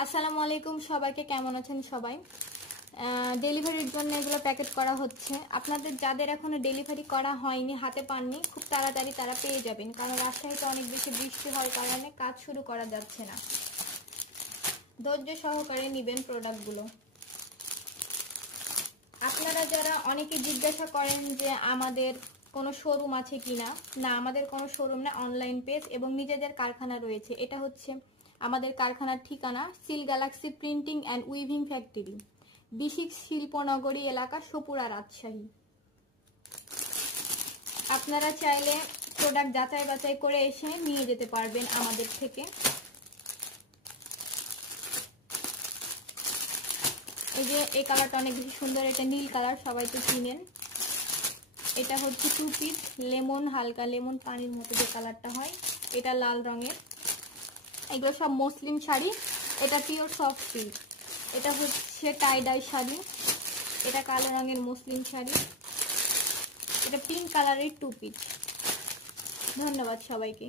আসসালামু আলাইকুম সবাইকে, কেমন আছেন সবাই? ডেলিভারির জন্য এগুলো প্যাকেট করা হচ্ছে। আপনাদের যাদের এখনো ডেলিভারি করা হয়নি, হাতে পাননি, খুব তাড়াতাড়ি তারা পেয়ে যাবেন, কারণ রাজশাহীতে অনেক বেশি বৃষ্টি হওয়ার কারণে কাজ শুরু করা যাচ্ছে না। ধৈর্য সহকারে নেবেন প্রোডাক্টগুলো। আপনারা যারা অনেকে জিজ্ঞাসা করেন যে আমাদের কোনো শোরুম আছে কিনা, না আমাদের কোনো শোরুম না, অনলাইন পেজ এবং নিজেদের কারখানা রয়েছে। এটা হচ্ছে আমাদের কারখানার ঠিকানা, Sil Galaxy Printing and Weaving Factory, BSCIC শিল্পনগরী এলাকা, সপুরা, রাজশাহী। আপনারা চাইলে প্রোডাক্ট যাচাই বাছাই করে এসে নিয়ে যেতে পারবেন আমাদের থেকে। এই যে এই কালারটা অনেক বেশি সুন্দর, এটা নীল কালার, সবাই তো চিনেন। এটা হচ্ছে 2 পিস লেমন, হালকা লেমন পানির মতো যে কালারটা হয়, এটা লাল রঙের। এগুলো সব মুসলিম শাড়ি। এটা পিওর সফট সিল্ক। এটা হচ্ছে টাই ডাই শাড়ি। এটা কালো রঙের মুসলিম শাড়ি। এটা পিঙ্ক কালারের 2 পিস। ধন্যবাদ সবাইকে।